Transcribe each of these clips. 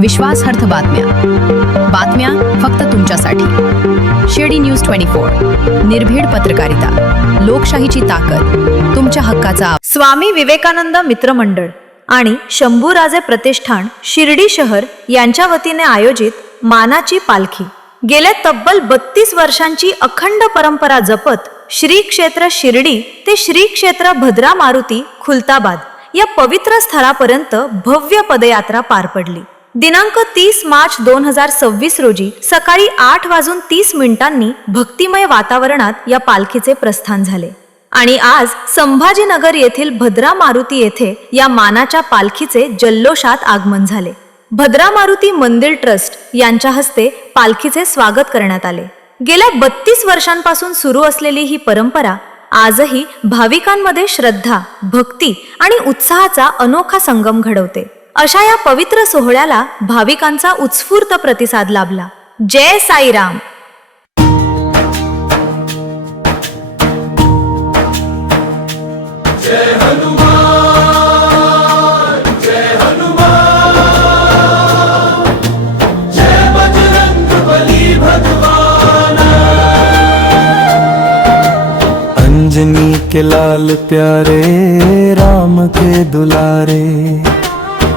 विश्वासार्ह बातम्या फक्त तुमच्यासाठी। शिर्डी न्यूज 24, निर्भीड पत्रकारिता, लोकशाहीची ताकद, तुमच्या हक्काचा। स्वामी विवेकानंद मित्र मंडळ आणि शंभूराजे प्रतिष्ठान शिर्डी शहर यांच्या वतीने आयोजित मानाची पालखी गेल्या तब्बल 32 वर्षांची अखंड परंपरा जपत श्री क्षेत्र शिर्डी ते श्री क्षेत्र भद्रा मारुती खुलताबाद या पवित्र स्थळापर्यंत भव्य पदयात्रा पार पडली। दिनांक 30 मार्च 2026 रोजी सकाळी 8:30 भक्तिमय वातावरणात या पालखीचे प्रस्थान झाले आणि आज संभाजीनगर येथील भद्रा मारुती येथे या मानाच्या पालखीचे जल्लोषात आगमन झाले। भद्रा मारुती मंदिर ट्रस्ट यांच्या हस्ते पालखीचे स्वागत करण्यात आले। गेल्या 32 वर्षांपासून सुरू असलेली ही परंपरा आजही भाविकांमध्ये श्रद्धा, भक्ती आणि उत्साहाचा अनोखा संगम घडवते। अशा या पवित्र सोहळ्याला भाविकांचा उत्स्फूर्त प्रतिसाद लाभला। जय साईराम। जय हनुमान, जय हनुमान, जय बजरंगबली भगवान। अंजनी के लाल प्यारे राम के दुलारे,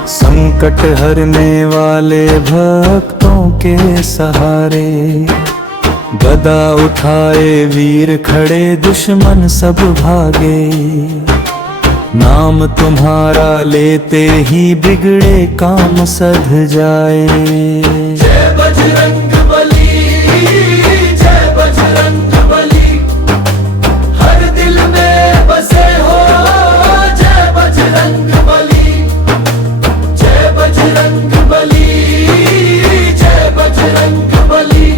संकट हरने वाले भक्तों के सहारे, गदा उठाए वीर खड़े दुश्मन सब भागे, नाम तुम्हारा लेते ही बिगड़े काम सध जाए। जय बजरंगबली, जय बजरंगबली, हर दिल में बसे हो जय बजरंगबली, जय बजरंगबली, जय बजरंगबली,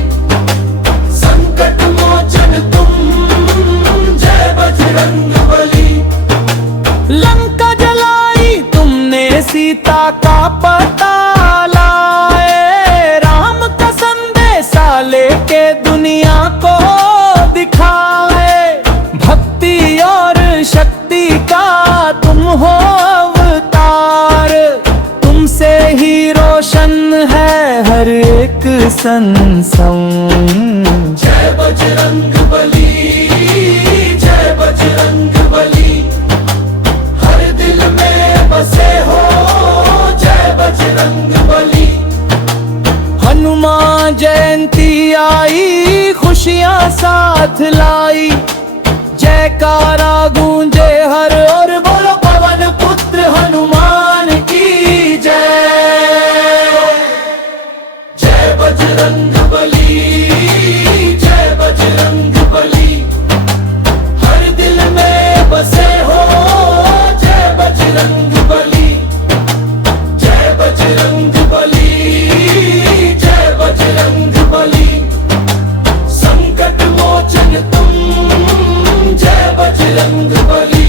संकट मोचन तुम जय बजरंगबली। लंका जलाई तुमने सीता का पता लाए, राम का संदेशा लेके दुनिया को दिखाए, भक्ति और शक्ति का तुम हो अवतार, तुमसे ही रोशन है हर एक संसार। जय बजरंगबली, जय बजरंगबली, हर दिल में बसे हो जय बजरंगबली। हनुमान जयंती आई खुशियां साथ लाई, जयकारा गूंजे हर और बोलो पवन पुत्र हनुमान की जय। जय बजरंगबली, जय बजरंगबली, हर दिल में बसे हो जय बजरंगबली, जय बजरंगबली, जय बजरंगबली, संकट मोचन तुम जय बजरंगबली।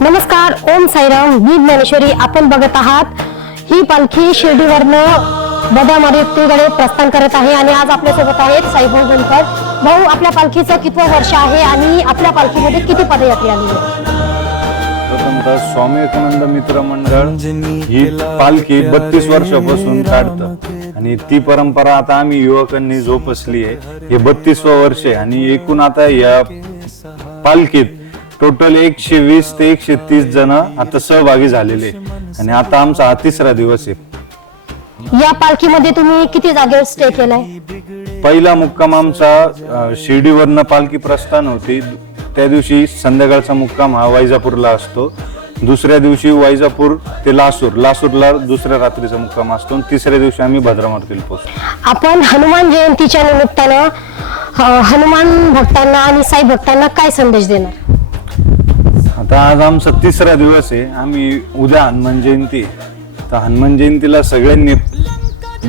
नमस्कार, ओम साईराम, मी ज्ञानेश्वरी। आपण बघत आहात ही पालखी शिर्डीवरनं भद्रा मारुतीकडे प्रस्थान करत आहे आणि आज आपल्यासोबत आहेत साईभाऊ बनकर। भाऊ, आपल्या पालखीचं कितवं वर्ष आहे आणि आपल्या पालखीमध्ये किती पदयात्री आली आहे? प्रथमतः स्वामी विवेकानंद मित्र मंडळ ही पालखी 32 वर्षापासून काढतं आणि ती परंपरा आता आम्ही युवकांनी जोपासली आहे। हे 32वं वर्ष आहे आणि एकूण आता या पालखीत टोटल 120 ते 130 जण आता सहभागी झालेले आणि आता आमचा हा 3रा दिवस आहे। या पालखीमध्ये तुम्ही किती जागेवर स्टे केलाय? पहिला मुक्काम आमचा शिर्डीवरनं पालखी प्रस्थान होती, त्या दिवशी संध्याकाळचा मुक्काम हा वैजापूरला असतो, दुसऱ्या दिवशी वैजापूर ते लासूरला दुसऱ्या रात्रीचा मुक्काम असतो आणि 3ऱ्या दिवशी आम्ही भद्रा मारुतीला पोहोचतो। आपण हनुमान जयंतीच्या निमित्तानं हनुमान भक्तांना आणि साई भक्तांना काय संदेश देणार? आता आज आमचा 3रा दिवस आहे, आम्ही उद्या हनुमान जयंती, तर हनुमान जयंतीला सगळ्यांनी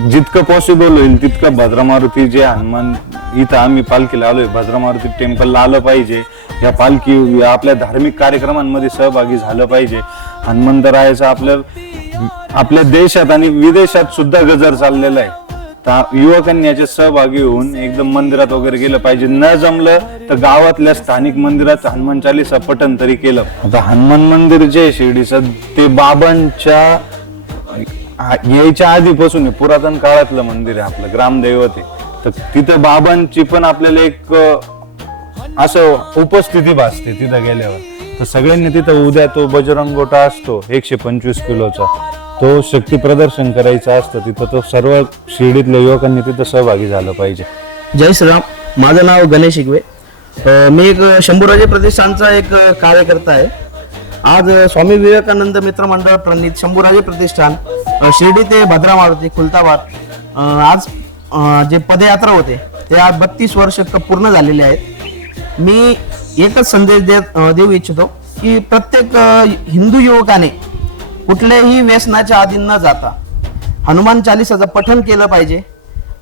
जितकं पॉसिबल होईल तितकं भद्रा मारुती जे हनुमान इथं आम्ही पालखीला आलोय भद्रा मारुती टेम्पलला आलं पाहिजे, या पालखी आपल्या धार्मिक कार्यक्रमांमध्ये सहभागी झालं पाहिजे। हनुमंतरायाचा आपल्या देशात आणि विदेशात सुद्धा गजर चाललेला आहे, तर युवकांनी याच्यात सहभागी होऊन एकदम मंदिरात वगैरे गेलं पाहिजे. न जमलं तर गावातल्या स्थानिक मंदिरात हनुमान चालीसा पठण तरी केलं. आता हनुमान मंदिर जे आहे शिर्डीचं, ते बाबांच्या यायच्या आधीपासून आहे, पुरातन काळातलं मंदिर आहे, आपलं ग्रामदैवत आहे. तर तिथं बाबांची पण आपल्याला एक असं उपस्थिती भासते तिथं गेल्यावर. तर सगळ्यांनी तिथं उद्या तो बजरंग गोटा असतो 125 किलोचा, तो शक्ती प्रदर्शन करायचं असतं तिथं. तो सर्व शिर्डीतल्या युवकांनी तिथं सहभागी झालं पाहिजे. जय श्रीराम. माझं नाव गणेश शिगवे. मी एक शंभूराजे प्रतिष्ठानचा एक कार्यकर्ता आहे. आज स्वामी विवेकानंद मित्र मंडळ प्रणित शंभूराजे प्रतिष्ठान शिर्डी ते भद्रा मारुती खुलताबाद आज जे पदयात्रा होते ते आज 32 वर्ष पूर्ण झालेले आहेत. मी एकच संदेश देऊ इच्छितो की प्रत्येक हिंदू युवकाने कुठल्याही व्यसनाच्या आधी न जाता हनुमान चालीसाचं पठण केलं पाहिजे.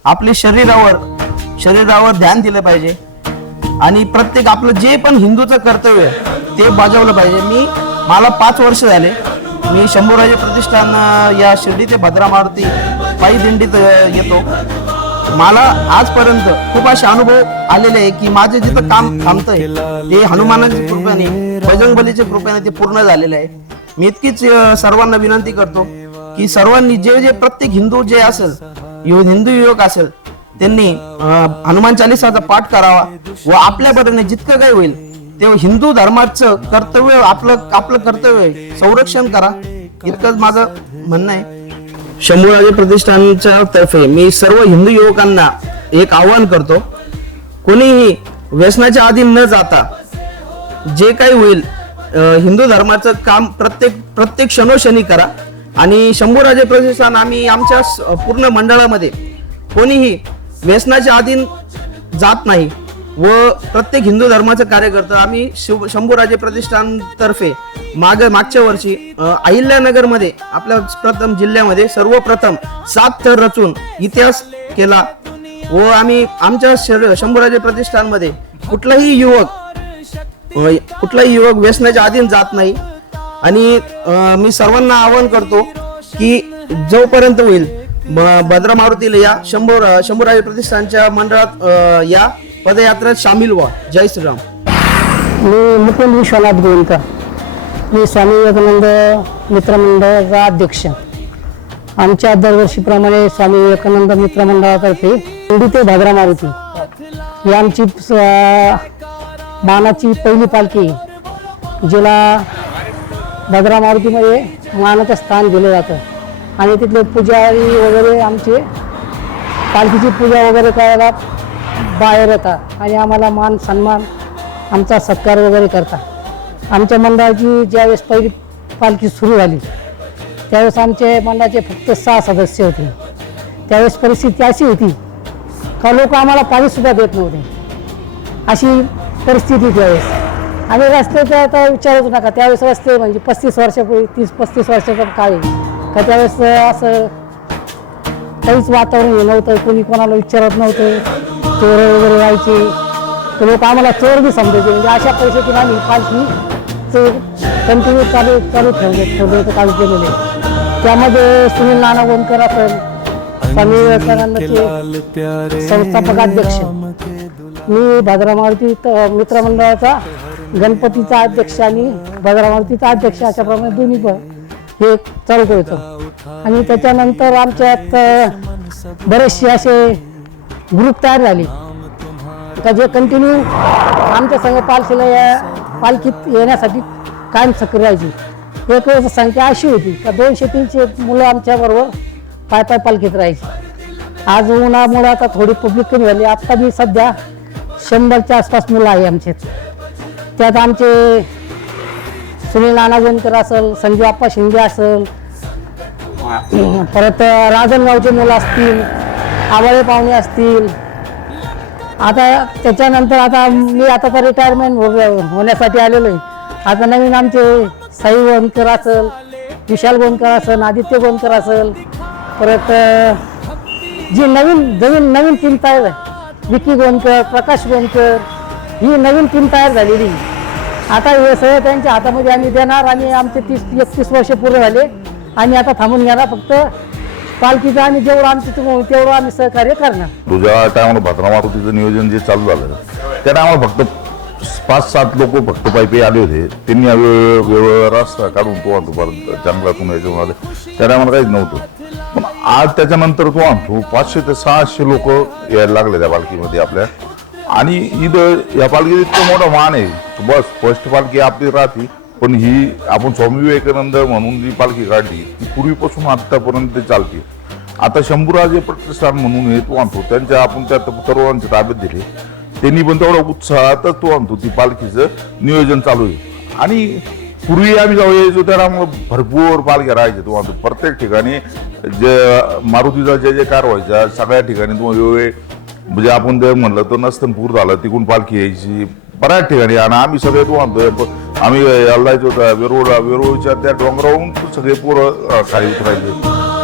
आपले शरीरावर ध्यान दिलं पाहिजे आणि प्रत्येक आपलं जे पण हिंदूचं कर्तव्य आहे ते बजावलं पाहिजे. मला 5 वर्ष झाले. मी शंभूराजे प्रतिष्ठान या शिर्डी ते भद्रा मारुती पायी दिंडीत येतो. मला आजपर्यंत खूप असे अनुभव आलेले आहे की माझे जिथं काम थांबतंय ते हनुमानाच्या कृपेने, बजरंगबलीच्या कृपेने ते पूर्ण झालेलं आहे. मी इतकीच सर्वांना विनंती करतो की सर्वांनी जे प्रत्येक हिंदू जे असेल, हिंदू युवक असेल, त्यांनी हनुमान चालीसाचा पाठ करावा व आपल्या परीने जितकं काही होईल ते हिंदू धर्माचं कर्तव्य, आपलं कर्तव्य संरक्षण करा. इतकंच माझं म्हणणं आहे. शंभूराजे प्रतिष्ठानच्या तर्फे मी सर्व हिंदू युवकांना एक आवाहन करतो, कोणीही व्यसनाच्या आधी न जाता जे काही होईल हिंदू धर्माचं काम प्रत्येक क्षणोक्षणी करा. आणि शंभूराजे प्रतिष्ठान आम्ही आमच्या पूर्ण मंडळामध्ये कोणीही व्यसनाच्या अधीन जात नाही व प्रत्येक हिंदू धर्माचं कार्य करतो. आम्ही शंभूराजे प्रतिष्ठान तर्फे मागच्या वर्षी अहिल्यानगरमध्ये आपल्या प्रथम जिल्ह्यामध्ये सर्वप्रथम 7 थर रचून इतिहास केला व आम्ही आमच्या शंभूराजे प्रतिष्ठानमध्ये कुठलाही युवक व्यसनाच्या अधीन जात नाही. आणि मी सर्वांना आवाहन करतो की जोपर्यंत होईल भद्रा मारुतीला या, शंभूराजे प्रतिष्ठानच्या मंडळात या पदयात्रेत सामील व्हा. जय श्रीराम. मी मुकुंद विश्वनाथ गोविंदकर. मी स्वामी विवेकानंद मित्रमंडळाचा अध्यक्ष. आमच्या दरवर्षीप्रमाणे स्वामी विवेकानंद मित्रमंडळातर्फे शिर्डी ते भद्रा मारुती ही आमची मानाची पहिली पालखी, जिला भद्रा मारुतीमध्ये मानाचं स्थान दिलं जातं. आणि तिथले पुजारी वगैरे आमचे पालखीची पूजा वगैरे करायला बाहेर येतात आणि आम्हाला मान सन्मान, आमचा सत्कार वगैरे करतात. आमच्या मंडळाची ज्यावेळेस पहिली पालखी सुरू झाली त्यावेळेस आमचे मंडळाचे फक्त 6 सदस्य होते. त्यावेळेस परिस्थिती अशी होती का लोक आम्हाला पाणीसुद्धा देत नव्हते, अशी परिस्थिती त्यावेळेस. आणि रस्त्याचा आता विचारच नका. त्यावेळेस रस्ते म्हणजे 35 वर्षापूर्वी, 30-35 वर्षाचा काळ आहे का, त्यावेळेस असं काहीच वातावरण नव्हतं. कोणी कोणाला विचारत नव्हतं. चोर वगैरे व्हायचे तर लोक आम्हाला चोर बी समजायचे. म्हणजे अशा परिस्थितीत आम्ही पालखीचं कंटिन्यू चालू ठेवण्याचं काम केलेलं आहे. त्यामध्ये सुनील नाना गोंदकर असेल, स्वामी विवेकानंदचे संस्थापक अध्यक्ष, मी भद्रा मारुती मित्रमंडळाचा गणपतीचा अध्यक्ष आणि भद्रा मारुतीचा अध्यक्ष, अशाप्रमाणे दोन्ही पण हे चालू करतो. आणि त्याच्यानंतर आमच्यात बरेचसे असे ग्रुप तयार झाले का जे कंटिन्यू आमच्या संघ पालखीत येण्यासाठी कायम सक्रिय राहायची. एक वेळेस संख्या अशी होती का 200-300 मुलं आमच्याबरोबर पाय पालखीत राहायची. आज उन्हामुळे आता थोडी पब्लिक कमी झाली. आत्ता मी सध्या 100च्या आसपास मुलं आहे आमचे. त्यात आमचे सुनील नाना गोंदकर असेल, संजू आप्पा शिंदे असेल, परत राजनगावचे मुलं असतील, आवाळे पाहुणे असतील. आता त्याच्यानंतर आता मी आता तर रिटायरमेंट होण्यासाठी आलेलो आहे. आता नवीन आमचे साई गोंदकर असेल, विशाल गोंदकर असेल, आदित्य गोंदकर असेल, परत जी नवीन टीम तयार आहे, विकी गोंदकर, प्रकाश गोंदकर, ही नवीन टीम तयार झालेली. आता हे सगळं त्यांच्या हातामध्ये आम्ही देणार. आणि आमचे 30-31 वर्ष पूर्ण झाले आणि आता थांबून घ्यायला फक्त पालखीचं आणि जेवढं आमचं तेवढं आम्ही सहकार्य करणार. तुझ्या टायमाला भद्रा मारुतीचं नियोजन जे चालू झालं त्या टायमाला फक्त 5-7 लोक फक्त पायी आले होते. त्यांनी वेळ रस्ता काढून तो आणतो परत जंगलातून याच्यातून आले. त्या टायमाला काहीच नव्हतं. पण आज त्याच्यानंतर तो आणतो 500 ते 600 लोक यायला लागले त्या पालखीमध्ये आपल्या. आणि इथं या पालखीत इतकं मोठं मान आहे. बस फर्स्ट पालखी आपली राहते, पण ही आपण स्वामी विवेकानंद म्हणून जी पालखी काढली ती पूर्वीपासून आतापर्यंत चालते. आता शंभूराजे प्रतिष्ठान म्हणून हे तो आणतो, त्यांच्या आपण त्या तरुणांच्या ताब्यात दिले. त्यांनी पण तेवढा उत्साहातच तो आणतो ती पालखीचं नियोजन चालू आहे. आणि पूर्वी आम्ही जेव्हा यायचो त्याला आम्हाला भरपूर पालख्या राहायच्या. तो आणतो प्रत्येक ठिकाणी जे मारुतीचा जे कार व्हायच्या सगळ्या ठिकाणी तो वेगवेगळे म्हणजे आपण जर म्हणलं तर नस्तनपूर झालं तिकडून पालखी यायची बऱ्याच ठिकाणी. आणि आम्ही सगळे तो आणतो. आम्ही यायला जायचो वेरूळच्या त्या डोंगरावरून सगळे पोरं खाली उतरायचे.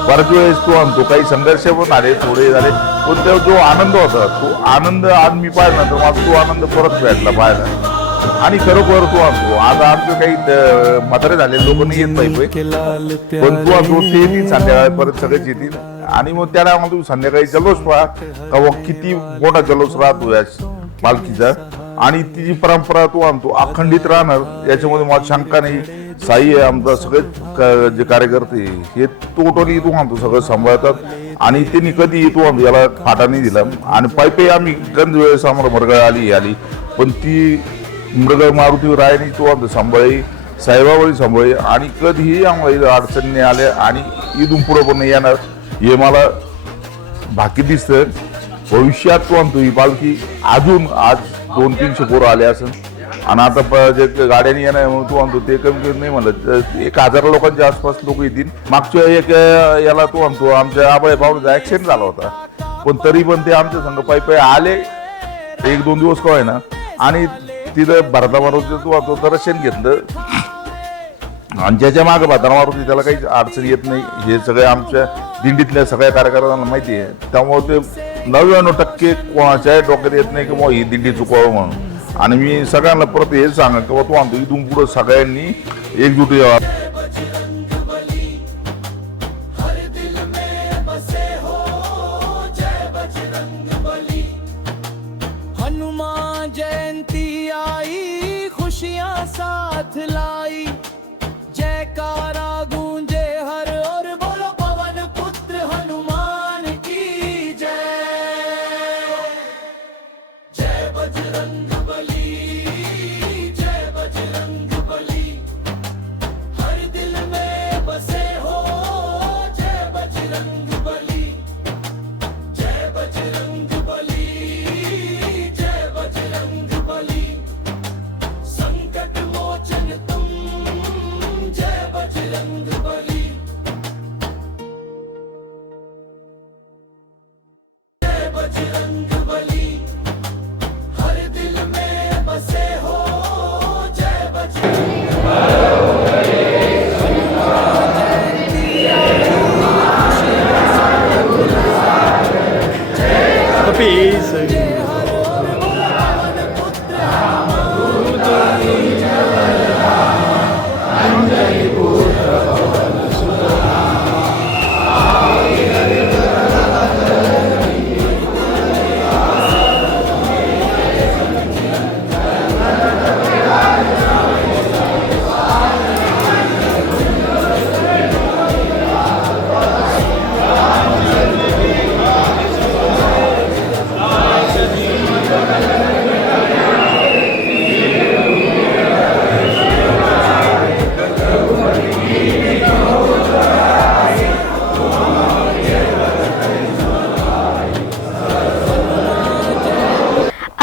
बऱ्याच वेळेस तो आणतो. काही संघर्ष पण आले, थोडे झाले, पण तो जो आनंद होता तो आनंद आज मी पाहिला तर मला तो आनंद परत भेटला पाहायला. आणि खरोखर तो आणतो. आता आमचं काही म्हातारे झाले लोक नाही येत नाही, पण तो आणतो ते येतील संध्याकाळी परत सगळेच येतील. आणि मग त्याला आम्हाला तुम्ही संध्याकाळी जल्लोष पहा का किती मोठा जल्लोष राहतो या पालखीचा. आणि ती जी परंपरा तो आणतो अखंडित राहणार याच्यामध्ये मला शंका नाही. साई आहे आमचा, सगळे जे कार्यकर्ते हे टोटली तो आणतो सगळं सांभाळतात. आणि त्यांनी कधी तो आणतो याला फाटा नाही दिला. आणि पायी आम्ही गंज वेळेस आम्हाला मरगळ आली, पण ती मृगळ मारुती रायनी तो आणतो सांभाळी, साहेबावळी सांभाळी. आणि कधीही आम्हाला अडचणी आल्या आणि इथून पुढं पण येणार हे मला बाकी दिसतं. भविष्यात तो आणतो ही पालखी अजून आज 200-300 पोरं आले असेल. आणि आता जे गाड्याने येणार म्हणून तो आणतो ते कमी नाही म्हणलं 1000 लोकांच्या आसपास लोक येतील. मागच्या एक याला तो आणतो आमच्या आबळे पाहुण्याचा ऍक्सिडेंट झाला होता, पण तरी पण ते आमच्या संघ पायी आले 1-2 दिवस का आहे ना. आणि तिथं भरता मारुती तो आणतो दर्शन घेतलं. आणि ज्याच्या मागे भरता मारुती त्याला काही अडचण येत नाही हे सगळे आमच्या दिंडीतल्या सगळ्या कार्यकर्त्यांना माहिती आहे. त्यामुळे ते 99% कोणाच्या डोक्यात येत नाही की मग ही दिंडी चुकवावं म्हणून. आणि मी सगळ्यांना परत हेच सांगा की तो आणतो इथून पुढे सगळ्यांनी एकजूट यावा. हनुमान जयंती आई खुशियां साथ लाई, जयकारा गूंजे हर और बोलो पवन पुत्र हनुमान की जय. जय बजरंग बली, जय बजरंग बली, हर दिल में बसे हो जय बजरंग बली. जय बजरंग बली, जय बजरंग बली, संकट मोचन तुम जय बजरंग बली. जय बजरंग बली, हर दिल में बसे हो जय बजरंग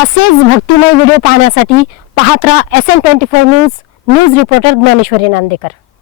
असेच भक्तिमय व्हिडिओ पाहण्यासाठी पाहत राहा SN24 news. News reporter Dnyaneshwari Nandekar.